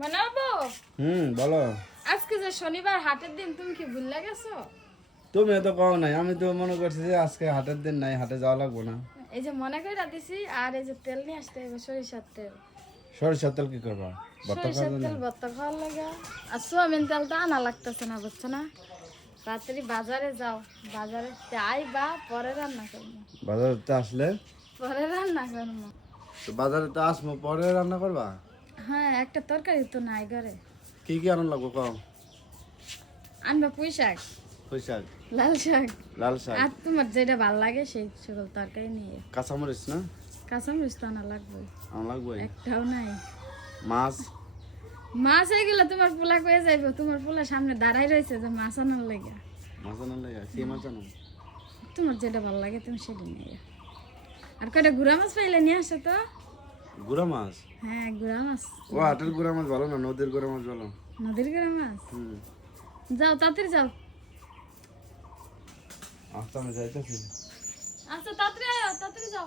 বানাবো। বলো। আজকে যে শনিবার হাটের দিন, তুমি কি ভুলে গেছো? তুমি তো কও নাই, আমি তো মনে করছি যে আজকে হাটের দিন নাই, হাটে যাওয়া লাগবো না। এই যে মনে করে দিছি, আর এই যে তেল নিয়ে আসতে হবে, সরিষার তেল। সরিষার তেল কি করবা? ভর্তা সরিষার খাওয়ার তেল জন্য? ভর্তা খাওয়ার লাগে। আর সোয়াবিন তেলটা আনা লাগতেছে না, বুঝছো না? তাড়াতাড়ি বাজারে যাও, বাজারে যাই বা পরে রান্না করবো। বাজারে আসলে পরে রান্না করবো। তো বাজারে তো আসবো, পরে রান্না করবা? হ্যাঁ, একটা তরকারি তো নাই ঘরে। কি কি আনার লাগবো কও? আনবা পুঁই শাক, পুঁই শাক, লাল শাক, লাল শাক, আর তোমার যেটা ভালো লাগে সেই সকল তরকারি নিয়ে। কাঁচামরিচ না? কাঁচামরিচ তো আনা লাগবে, আনা লাগবে। একটাও নাই। মাছ? মাছ এগুলো তোমার পোলা কয়ে যাইবো, তোমার পোলা সামনে দাঁড়াই রয়েছে যে মাছ আনার লাগে। মাছ আনার লাগে? কি মাছ আনো? তোমার যেটা ভালো লাগে তুমি সেটা নিয়ে। আর কয়টা গুড়া মাছ পাইলে নিয়ে আসো তো। গুড়া মাছ? হ্যাঁ, গুড়া মাছ। ও হাটের গুড়া মাছ ভালো না, নদীর গুড়া মাছ ভালো? নদীর গুড়া মাছ। যাও তাড়াতাড়ি যাও। আচ্ছা আমি যাইতেছি। আচ্ছা তাড়াতাড়ি আয়, তাড়াতাড়ি যাও।